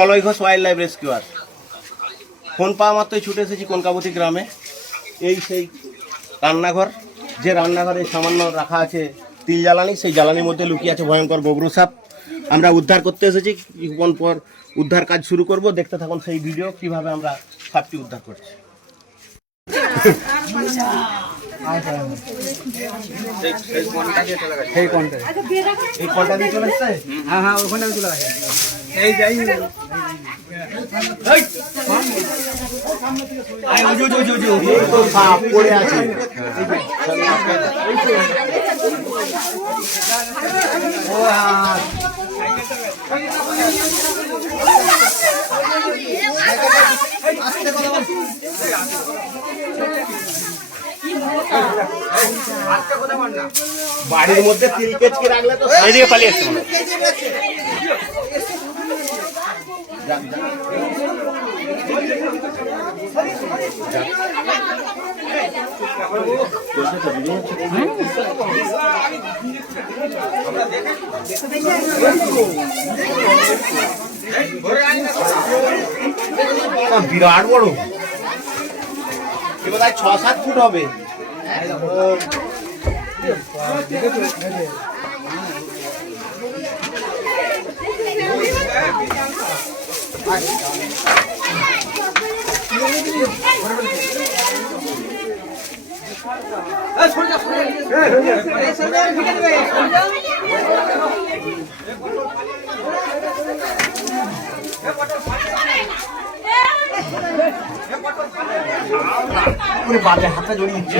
Malay Ghosh wild life rescuer. Phone পাওয়া মাত্রই ছুটে এসেছি কনকাবতী গ্রামে। এই সেই রান্নাঘর, যে রান্নাঘরে সামান্য রাখা আছে তিল জ্বালানি, সেই জ্বালানির মধ্যে লুকিয়ে আছে ভয়ঙ্কর গোবর সাপ। আমরা উদ্ধার করতে এসেছি, কিছুক্ষণ পর উদ্ধার কাজ শুরু করব। দেখতে থাকুন সেই ভিডিও, কিভাবে আমরা সাপটি উদ্ধার করছি। এই কোনটা দিয়ে চলে আসছে? হ্যাঁ হ্যাঁ, ওখানে চলে আসে। এই যাই সাপ পড়ে আছে। বাড়ির মধ্যে তিল কেচকে রাখলে তো সাইডে পালিয়ে আসছে। বিরাট বড়, এবার 6-7 ফুট হবে। বাজে হাতে জড়িয়ে দিচ্ছে।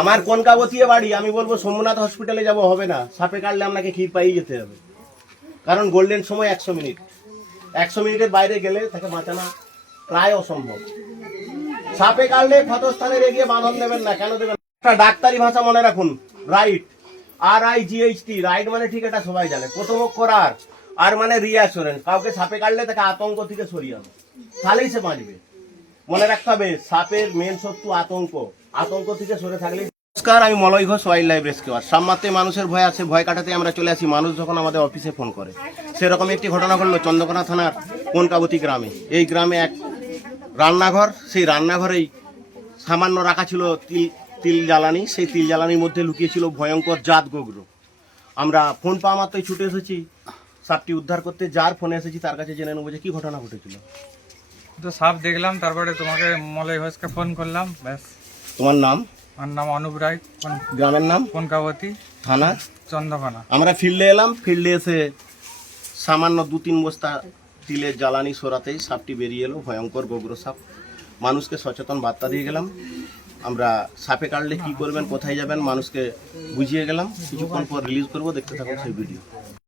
আমার কনকাবতী বাড়ি, আমি বলবো সোমনাথ হসপিটালে যাব হবে না। সাপে কাটলে আপনাকে ক্ষীর পাই যেতে হবে, কারণ গোল্ডেন সময় 100 মিনিট। 100 মিনিটের বাইরে গেলে তাকে বাঁচানো প্রায় অসম্ভব। সাপে কাটলে ক্ষতস্থানে রেখে বাঁধন দেবেন না। কেন দেবেন? একটা ডাক্তারি ভাষা মনে রাখুন, রাইট, RIGHT, রাইট মানে ঠিক, এটা সবাই জানে। প্রথম অক্ষর আর মানে রিঅ্যাসুরেন্স। কাউকে সাপে কাটলে তাকে আতঙ্ক থেকে সরিয়ে আনো, তাহলেই সে বাঁচবে। মনে রাখতে হবে, সাপের মেন শত্রু আতঙ্ক। আতঙ্ক থেকে সরে থাকলে। নমস্কার, আমি Malay Ghosh wild life rescuer. সাপ মারতে মানুষের ভয় আছে, ভয় কাটাতে আমরা চলে আসি। মানুষ যখন আমাদের অফিসে ফোন করে, সেরকম একটি ঘটনা ঘটলো চন্দ্রকোনা থানার কনকাবতী গ্রামে। এই গ্রামে এক রান্নাঘর, সেই রান্নাঘরেই সামান্য রাখা ছিল তিল জ্বালানি। সেই তিল জ্বালানির মধ্যে লুকিয়ে ছিল ভয়ঙ্কর জাত গোবর। আমরা ফোন পাওয়া মাত্রই ছুটে এসেছি সাপটি উদ্ধার করতে। যার ফোনে এসেছি তার কাছে জেনে নেবো যে কি ঘটনা ঘটেছিল। তো সাপ দেখলাম, তারপরে তোমাকে মলয় ঘোষকে ফোন করলাম। ব্যাস। তোমার নাম? আমার নাম অনুপ রায়। গ্রামের নাম? কনকাবতী, থানা চন্দ্রকোনা। আমরা ফিল্ডে এলাম। ফিল্ডে এসে সামান্য 2-3 বস্তা তিলের জ্বালানি সরাতেই সাপটি বেরিয়ে এলো, ভয়ঙ্কর গোবর সাপ। মানুষকে সচেতন বার্তা দিয়ে গেলাম। আমরা সাপে কাটলে কি করবেন, কোথায় যাবেন, মানুষকে বুঝিয়ে গেলাম। কিছুক্ষণ পর রিলিজ করবো, দেখতে থাকুন সেই ভিডিও।